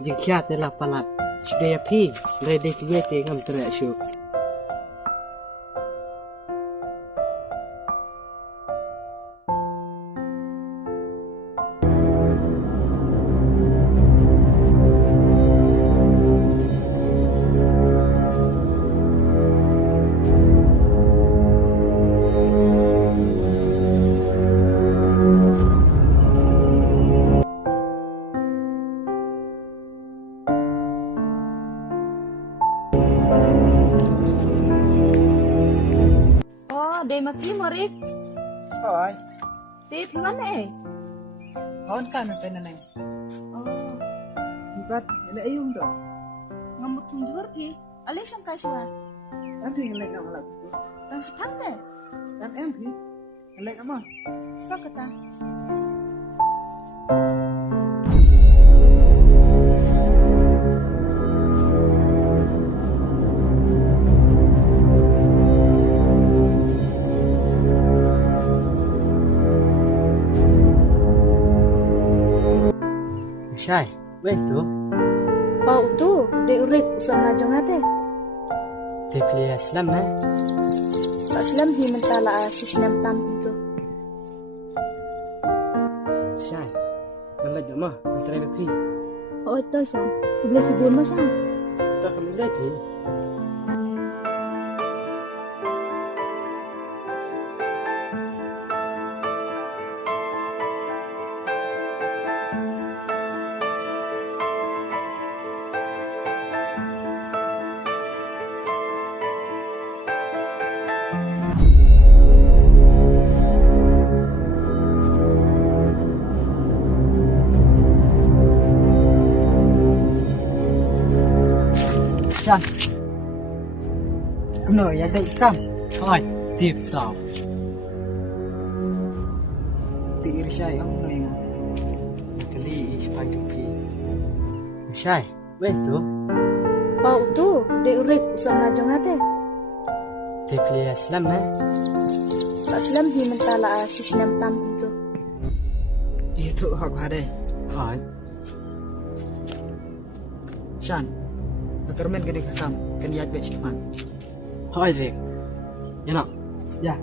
Jengkiat adalah palat. Dia pi, redek dia tengam terasyuk. Để mà phim mà riết Rồi, tiếp phim bánh này hôn kan tên này. Tibat, ile ayung to. ngamut thung juar ki alih sang kaswa Em thì lại nào là tang sepan deh em thì lại lắm à. sao kata Syai, betul. oh tu de urip sama jongate Tekliya Islam tak selam hi mentala sistem tam tu Syai, nama jama antara pi. oh itu sang boleh sibuk mas sang Tak kami lagi. Chan. Em nổi dậy cam. Thôi, tiếp tục. Tị Syai ông nổi ngà. Kali sepanjang pi. Syai, betul. oh tu de urip sama jongate Tekliya Islam tak selam hi mentala sistem tam tu Itu học ở đây. Hai. Chan. Kermen gede kakam, kan yat bet sekiman. Hai dek. Ya nak. Ya.